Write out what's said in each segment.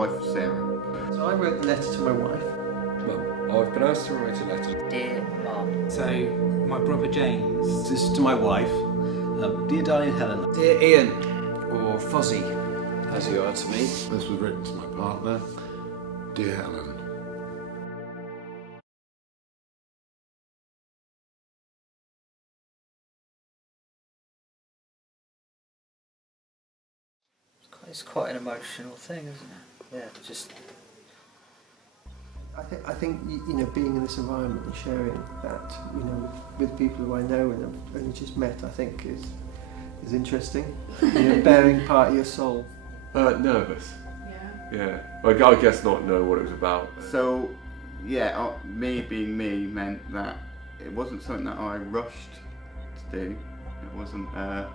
wife Sarah. So I wrote the letter to my wife. Mum, I've been asked to write a letter. Dear Mum. So, my brother James. This is to my wife. Dear darling Helen. Dear Ian, or Fozzie, as you are to me. This was written to my partner, Dear Helen. It's quite an emotional thing, isn't it? Yeah, just... I think being in this environment and sharing that, with people who I know and have only just met, I think is interesting. Bearing part of your soul. Nervous. Yeah. I guess not know what it was about. So, yeah, me being me meant that it wasn't something that I rushed to do. It wasn't, I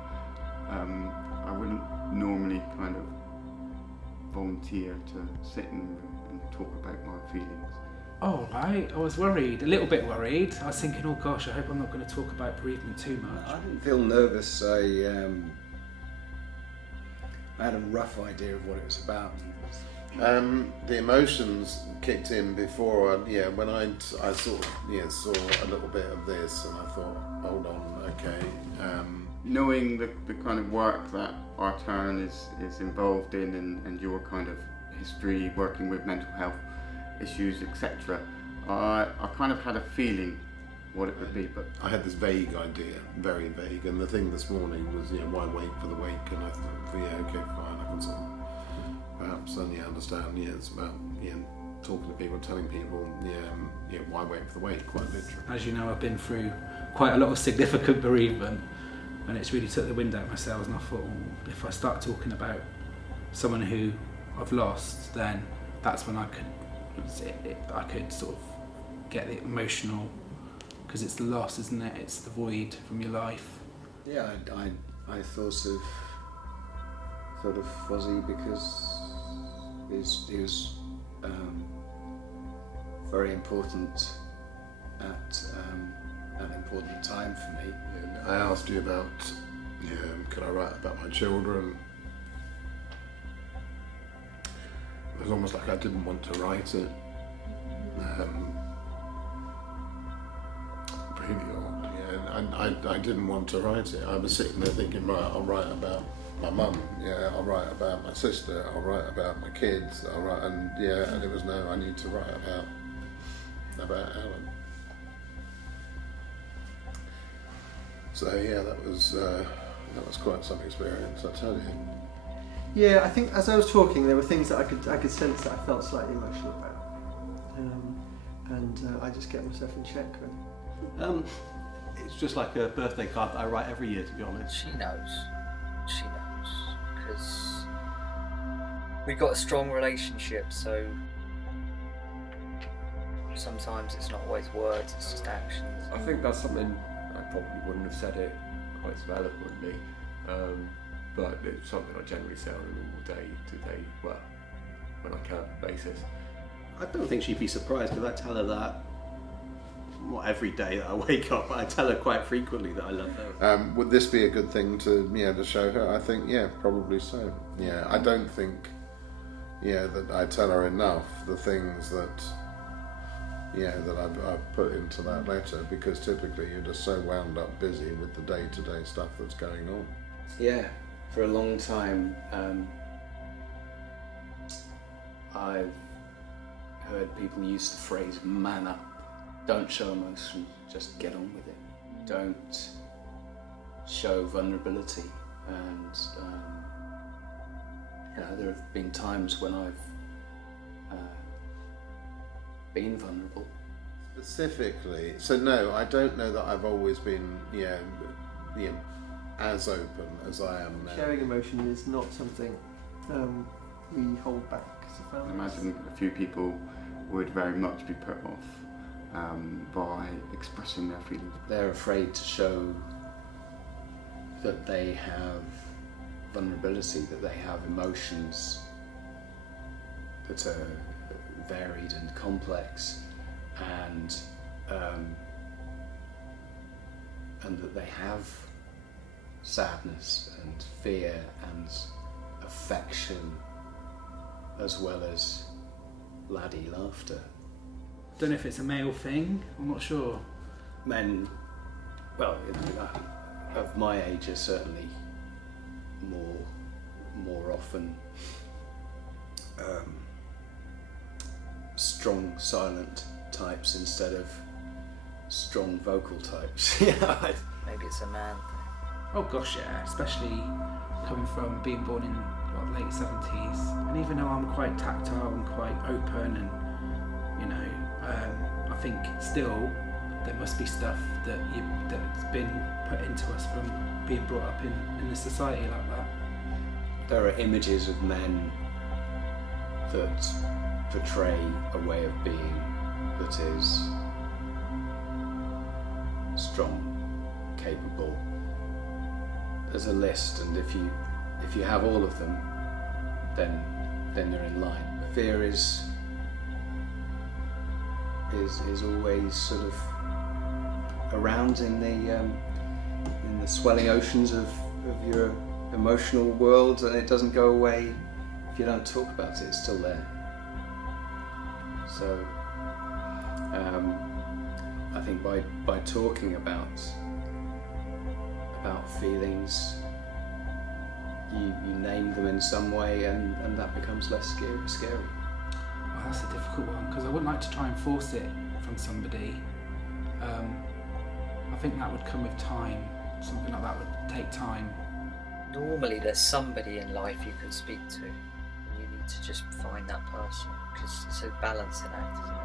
wouldn't normally kind of volunteer to sit and talk about my feelings. Oh, right. I was worried, a little bit worried. I was thinking, oh gosh, I hope I'm not going to talk about bereavement too much. I didn't feel nervous. I had a rough idea of what it was about. The emotions kicked in before, when I sort of saw a little bit of this, and I thought, hold on, okay. Knowing the kind of work that Arterne is involved in and your kind of history working with mental health issues, etc., I kind of had a feeling what it would be, but I had this vague idea, very vague, and the thing this morning was, why wait for the wake? And I thought, okay, fine, I can sort of perhaps understand, it's about, talking to people, telling people, why wait for the wake, quite literally. As you know, I've been through quite a lot of significant bereavement, and it's really took the wind out of my sails, and I thought, if I start talking about someone who I've lost, then that's when I could sort of get the emotional, because it's the loss, isn't it? It's the void from your life. Yeah, I thought of Fozzie because he was very important at an important time for me. And I asked you about, could I write about my children? It was almost like I didn't want to write it. Really odd, I didn't want to write it. I was sitting there thinking, right, I'll write about my mum, I'll write about my sister, I'll write about my kids, and it was no, I need to write about Helen. So that was quite some experience, I tell you. Yeah, I think as I was talking, there were things that I could sense that I felt slightly emotional about, and I just kept myself in check. Really. It's just like a birthday card that I write every year, to be honest. She knows, because we've got a strong relationship, so sometimes it's not always words, it's just actions. I think that's something I probably wouldn't have said it quite so eloquently, but it's something I generally say on a normal day-to-day, when I can, basis. I don't think she'd be surprised, because I tell her that every day that I wake up. I tell her quite frequently that I love her. Would this be a good thing to show her? I think probably so. I don't think that I tell her enough the things that I've put into that letter, because typically you're just so wound up busy with the day-to-day stuff that's going on. Yeah, for a long time I've heard people use the phrase man up. Don't show emotion, just get on with it. Don't show vulnerability. And there have been times when I've been vulnerable. Specifically, so no, I don't know that I've always been as open as I am now. Sharing emotion is not something we hold back as a family. I imagine a few people would very much be put off by expressing their feelings. They're afraid to show that they have vulnerability, that they have emotions that are varied and complex, and that they have sadness and fear and affection as well as laddie laughter. Don't know if it's a male thing. I'm not sure. Men, well, of my age, are certainly more often strong, silent types instead of strong vocal types. Yeah, Maybe it's a man thing. Oh gosh, yeah. Especially coming from being born in late 70s, and even though I'm quite tactile and quite open, and you know, I think still there must be stuff that's been put into us from being brought up in a society like that. there are images of men that portray a way of being that is strong, capable. There's a list, and if you have all of them, then you're in line. Fear is always sort of around in the swelling oceans of your emotional world, and it doesn't go away if you don't talk about it. It's still there. So I think by talking about feelings, you name them in some way, and that becomes less scary. Oh, that's a difficult one, because I wouldn't like to try and force it from somebody. I think that would come with time. Something like that would take time. Normally there's somebody in life you can speak to, and you need to just find that person, because it's a balancing act, isn't it?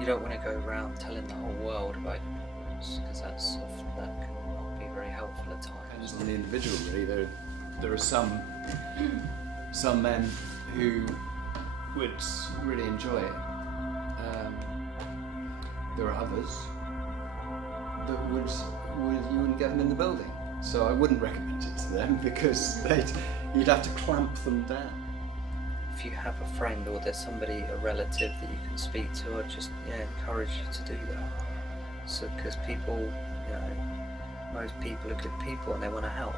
You don't want to go around telling the whole world about your problems, because that can not be very helpful at times. Depends on the individual, really. There are some men who would really enjoy it. There are others that you wouldn't get them in the building. So I wouldn't recommend it to them, because you'd have to clamp them down. If you have a friend or there's somebody, a relative that you can speak to, I'd just encourage you to do that. So, because people, most people are good people and they want to help.